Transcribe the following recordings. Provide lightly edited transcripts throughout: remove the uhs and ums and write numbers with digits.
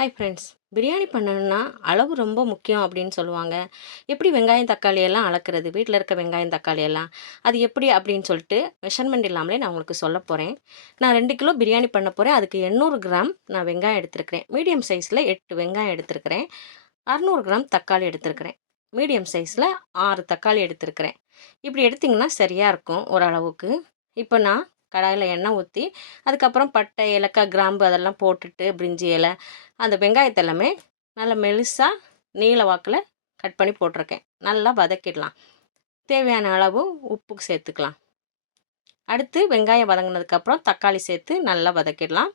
Hi friends. Biryani பண்ணணும்னா அளவு ரொம்ப முக்கியம் அப்படின்னு சொல்லுவாங்க. எப்படி வெங்காயம், தக்காளி எல்லாம் அளக்கிறது? வீட்ல இருக்க வெங்காயம், தக்காளி எல்லாம். அது எப்படி அப்படின்னு சொல்லிட்டு மெஷர்மெண்ட் இல்லாமலே நான் உங்களுக்கு சொல்லப் போறேன். நான் 2 கிலோ பிரியாணி பண்ண போறேன். அதுக்கு 800 கிராம் நான் வெங்காயம் எடுத்திருக்கிறேன். மீடியம் சைஸ்ல 8 வெங்காயம் எடுத்திருக்கிறேன். 600 கிராம் தக்காளி எடுத்திருக்கிறேன். மீடியம் சைஸ்ல 6 தக்காளி எடுத்திருக்கிறேன். இப்படி எடுத்தீங்கன்னா சரியா இருக்கும் ஓரளவுக்கு. இப்போ நான் கடாயில எண்ணெய் ஊத்தி, அதுக்கப்புறம் பட்டை, ஏலக்காய், கிராம்பு அதெல்லாம் போட்டுட்டு பிரிஞ்சி இலை அந்த வெங்காயத்த எல்லாமே நல்லா மெலிசா நீள வாக்குல கட் பண்ணி போட்டிருக்கேன். நல்லா வதக்கிடலாம். தேவையான அளவு உப்பு சேர்த்துக்கலாம். அடுத்து வெங்காயம் வதங்கினதுக்கப்புறம் தக்காளி சேர்த்து நல்லா வதக்கிடலாம்.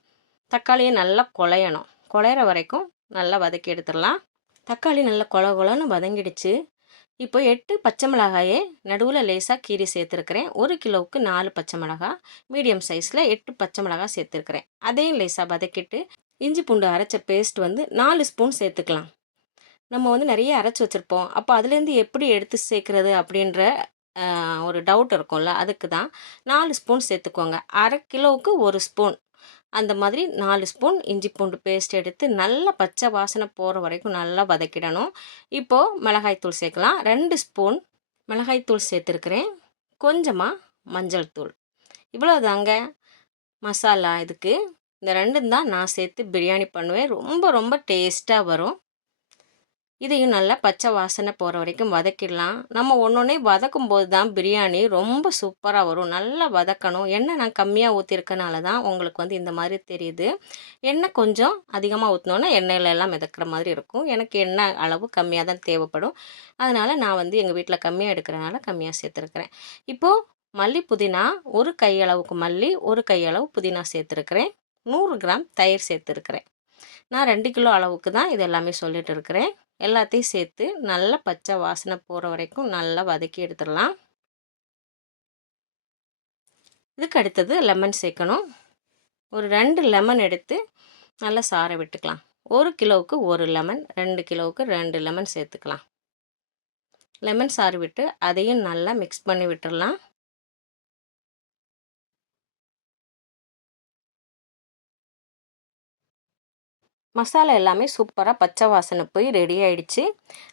தக்காளியை நல்லா குழையணும். குழையிற வரைக்கும் நல்லா வதக்கி எடுத்துடலாம். தக்காளி நல்லா கொல கொலன்னு வதங்கிடுச்சு. இப்போ 8 பச்சை மிளகாயை நடுவில் லேசாக கீறி சேர்த்துருக்கிறேன். 1 கிலோவுக்கு 4 பச்சை மிளகாய், மீடியம் சைஸில் 8 பச்சை மிளகாய் சேர்த்துருக்கிறேன். அதையும் லேசாக வதக்கிட்டு இஞ்சி பூண்டு அரைச்ச பேஸ்ட் 4 ஸ்பூன் சேர்த்துக்கலாம். நம்ம நிறைய அரைச்சி வச்சுருப்போம். அப்போ அதுலேருந்து எப்படி எடுத்து சேர்க்குறது அப்படின்ற ஒரு டவுட் இருக்கும்ல, அதுக்கு தான் 4 ஸ்பூன் சேர்த்துக்கோங்க. அரை கிலோவுக்கு 1 ஸ்பூன் அந்த மாதிரி 4 ஸ்பூன் இஞ்சி பூண்டு பேஸ்ட் எடுத்து நல்லா பச்சை வாசனை போகிற வரைக்கும் நல்லா வதக்கிடணும். இப்போது மிளகாய்த்தூள் சேர்க்கலாம். 2 ஸ்பூன் மிளகாய்த்தூள் சேர்த்துருக்கிறேன். கொஞ்சமாக மஞ்சள் தூள். இவ்வளோதாங்க மசாலா இதுக்கு. இந்த 2ம் தான் நான் சேர்த்து பிரியாணி பண்ணுவேன். ரொம்ப ரொம்ப டேஸ்ட்டாக வரும். இதையும் நல்லா பச்சை வாசனை போகிற வரைக்கும் வதக்கிடலாம். நம்ம ஒன்றொன்னே வதக்கும்போது தான் பிரியாணி ரொம்ப சூப்பராக வரும். நல்லா வதக்கணும். எண்ணெய் நான் கம்மியாக ஊற்றிருக்கனால தான் உங்களுக்கு இந்த மாதிரி தெரியுது. எண்ணெய் கொஞ்சம் அதிகமாக ஊற்றினோன்னா எண்ணெயில எல்லாம் மிதக்கிற மாதிரி இருக்கும். எனக்கு எண்ணெய் அளவு கம்மியாக தான் தேவைப்படும். அதனால் நான் எங்கள் வீட்டில் கம்மியாக எடுக்கிறனால கம்மியாக சேர்த்துருக்குறேன். இப்போது மல்லி புதினா 1 கையளவுக்கு மல்லி, 1 கையளவு புதினா சேர்த்துருக்குறேன். 100 கிராம் தயிர் சேர்த்துருக்குறேன். நான் 2 கிலோ அளவுக்கு தான் இது எல்லாமே சொல்லிட்டு இருக்கிறேன். எல்லாத்தையும் சேர்த்து நல்லா பச்சை வாசனை போகிற வரைக்கும் நல்லா வதக்கி எடுத்துடலாம். இதுக்கு அடுத்தது லெமன் சேர்க்கணும். ஒரு 2 லெமன் எடுத்து நல்லா சாற விட்டுக்கலாம். 1 கிலோவுக்கு 1 லெமன், 2 கிலோவுக்கு 2 லெமன் சேர்த்துக்கலாம். லெமன் சாறு விட்டு அதையும் நல்லா மிக்ஸ் பண்ணி விட்டுடலாம். மசாலா எல்லாமே சூப்பராக பச்சை வாசனை போய் ரெடி ஆகிடுச்சு.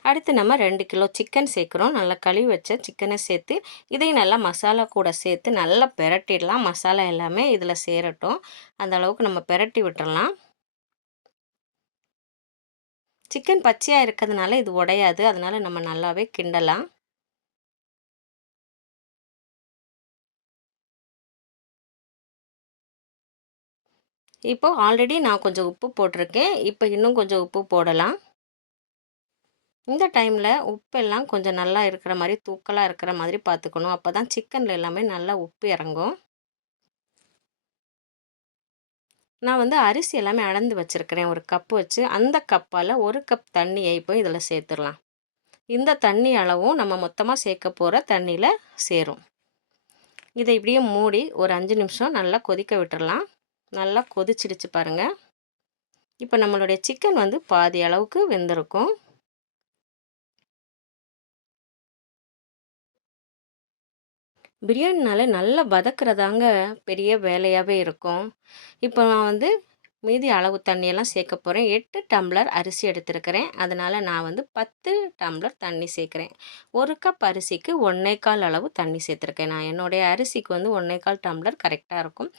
அடுத்து நம்ம 2 கிலோ சிக்கன் சேர்க்குறோம். நல்லா கழுவி வச்ச சிக்கனை சேர்த்து இதையும் நல்லா மசாலா கூட சேர்த்து நல்லா பெரட்டிடலாம். மசாலா எல்லாமே இதில் சேரட்டும். அந்த அளவுக்கு நம்ம பெரட்டி விட்டுறலாம். சிக்கன் பச்சையாக இருக்கிறதுனால இது உடையாது. அதனால் நம்ம நல்லாவே கிண்டலாம். இப்போது ஆல்ரெடி நான் கொஞ்சம் உப்பு போட்டிருக்கேன். இப்போ இன்னும் கொஞ்சம் உப்பு போடலாம். இந்த டைமில் உப்பெல்லாம் கொஞ்சம் நல்லா இருக்கிற மாதிரி தூக்கலாக இருக்கிற மாதிரி பார்த்துக்கணும். அப்போ தான் சிக்கனில் எல்லாமே நல்லா உப்பு இறங்கும். நான் அரிசி எல்லாமே அளந்து வச்சுருக்கிறேன். ஒரு கப்பு வச்சு அந்த கப்பால் 1 கப் தண்ணியை இப்போ இதில் சேர்த்துடலாம். இந்த தண்ணி அளவும் நம்ம மொத்தமாக சேர்க்க போகிற தண்ணியில் சேரும். இதை இப்படியே மூடி ஒரு 5 நிமிஷம் நல்லா கொதிக்க விட்டுறலாம். நல்லா கொதிச்சிடுச்சு பாருங்கள். இப்போ நம்மளுடைய சிக்கன் பாதி அளவுக்கு வெந்திருக்கும். பிரியாணினால நல்லா வதக்குறதாங்க பெரிய வேலையாகவே இருக்கும். இப்போ நான் மீதி அளவு தண்ணியெல்லாம் சேர்க்க போகிறேன். 8 டம்ளர் அரிசி எடுத்துருக்கிறேன். அதனால் நான் 10 டம்ளர் தண்ணி சேர்க்குறேன். 1 கப் அரிசிக்கு 1 1/4 அளவு தண்ணி சேர்த்துருக்கேன். நான் என்னுடைய அரிசிக்கு 1 1/4 டம்ளர் கரெக்டாக இருக்கும்.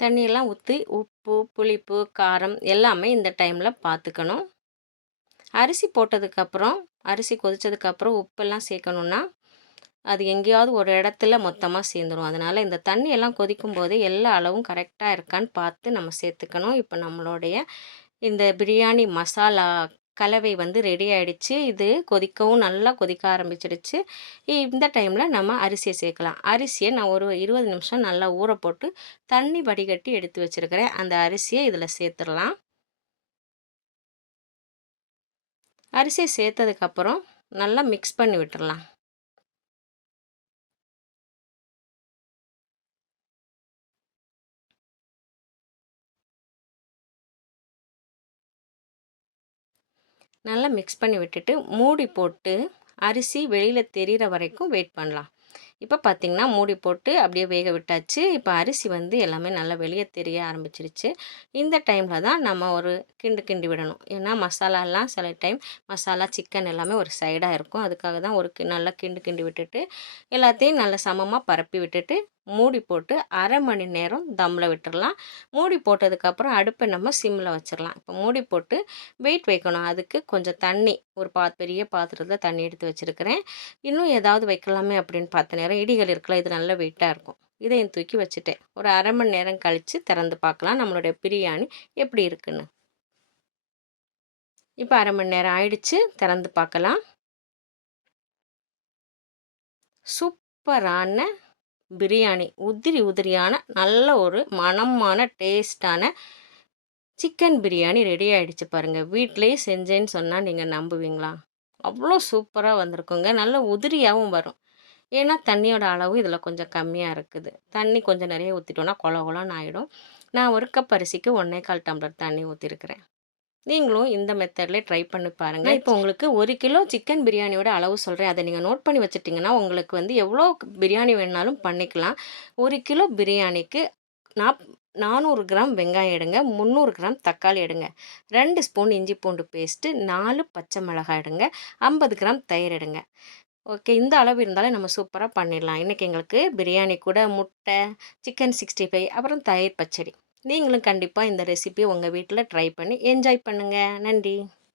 தண்ணியெல்லாம் ஊற்றி உப்பு, புளிப்பு, காரம் எல்லாமே இந்த டைமில் பார்த்துக்கணும். அரிசி போட்டதுக்கப்புறம் அரிசி கொதித்ததுக்கப்புறம் உப்பெல்லாம் சேர்க்கணுன்னா அது எங்கேயாவது ஒரு இடத்துல மொத்தமாக சேர்ந்துடும். அதனால் இந்த தண்ணியெல்லாம் கொதிக்கும் போது எல்லா அளவும் கரெக்டாக இருக்கான்னு பார்த்து நம்ம சேர்த்துக்கணும். இப்போ நம்மளுடைய இந்த பிரியாணி மசாலா கலவை ரெடி ஆகிடுச்சு. இது கொதிக்கவும் நல்லா கொதிக்க ஆரம்பிச்சிடுச்சு. இந்த டைமில் நம்ம அரிசியை சேர்க்கலாம். அரிசியை நான் ஒரு 20 நிமிஷம் நல்லா ஊற போட்டு தண்ணி வடிகட்டி எடுத்து வச்சுருக்கிறேன். அந்த அரிசியை இதில் சேர்த்துடலாம். அரிசியை சேர்த்ததுக்கப்புறம் நல்லா மிக்ஸ் பண்ணி விட்டுடலாம். நல்லா மிக்ஸ் பண்ணி விட்டுட்டு மூடி போட்டு அரிசி வெளியில் தெரிகிற வரைக்கும் வெயிட் பண்ணலாம். இப்போ பார்த்தீங்கன்னா, மூடி போட்டு அப்படியே வேக விட்டாச்சு. இப்போ அரிசி வந்து எல்லாமே நல்லா வெளிய தெரிய ஆரம்பிச்சிருச்சு. இந்த டைமில தான் நம்ம ஒரு கிண்டு கிண்டி விடணும். ஏன்னா மசாலாலாம் சில டைம் மசாலா, சிக்கன் எல்லாமே ஒரு சைடா இருக்கும். அதுக்காக தான் ஒரு நல்லா கிண்டு கிண்டி விட்டுட்டு, எல்லாத்தையும் நல்லா சமமா பரப்பி விட்டுட்டு, மூடி போட்டு 1/2 மணி நேரம் தம்ல விட்டுறலாம். மூடி போட்டதுக்கப்புறம் அடுப்பை நம்ம சிம்ல வச்சிரலாம். இப்போ மூடி போட்டு வெயிட் வைக்கணும். அதுக்கு கொஞ்சம் தண்ணி ஒரு பெரிய பாத்திரத்தில தண்ணி எடுத்து வச்சிருக்கிறேன். இன்னும் ஏதாவது வைக்கலாமே அப்படின்னு பார்த்த நேரம் இடிகள் இருக்குல்ல, இது நல்ல வெயிட்டா இருக்கும். இதையும் தூக்கி வச்சுட்டேன். ஒரு 1/2 மணி நேரம் கழிச்சு திறந்து பார்க்கலாம் நம்மளுடைய பிரியாணி எப்படி இருக்குன்னு. இப்போ 1/2 மணி நேரம் ஆயிடுச்சு. திறந்து பார்க்கலாம். சூப்பரான பிரியாணி. உதிரி உதிரியான நல்ல ஒரு மணமான டேஸ்ட்டான சிக்கன் பிரியாணி ரெடி ஆயிடுச்சு பாருங்க. வீட்லயே செஞ்சேன்னு சொன்னா நீங்க நம்புவீங்களா? அவ்வளோ சூப்பரா வந்திருக்குங்க. நல்ல உதிரியாவும் வரும். ஏன்னா தண்ணியோட அளவு இதில கொஞ்சம் கம்மியா இருக்குது. தண்ணி கொஞ்சம் நெறைய ஊத்திட்டோம்னா கொல கொலன்னு ஆயிடும். நான் 1 கப் அரிசிக்கு 1 1/4 டம்ளர் தண்ணி ஊத்திருக்கிறேன். நீங்களும் இந்த மெத்தட்ல ட்ரை பண்ணி பாருங்க. நான் இப்போ உங்களுக்கு 1 கிலோ சிக்கன் பிரியாணியோட அளவு சொல்றேன். அத நீங்க நோட் பண்ணி வச்சுட்டீங்கன்னா, உங்களுக்கு வந்து எவ்வளோ பிரியாணி வேணுனாலும் பண்ணிக்கலாம். 1 கிலோ பிரியாணிக்கு நாப் 400 கிராம் வெங்காயம் எடுங்க, 300 கிராம் தக்காளி எடுங்க, 2 ஸ்பூன் இஞ்சி பூண்டு பேஸ்ட்டு, 4 பச்சை மிளகாய் எடுங்க, 50 கிராம் தயிர் எடுங்க. ஓகே. இந்த அளவு இருந்தாலே நம்ம சூப்பரா பண்ணிடலாம். இன்னைக்கு எங்களுக்கு பிரியாணி கூட முட்டை, சிக்கன் 65 அப்புறம் தயிர் பச்சடி. நீங்களும் கண்டிப்பா இந்த ரெசிபிய உங்க வீட்ல ட்ரை பண்ணி என்ஜாய் பண்ணுங்க. நன்றி.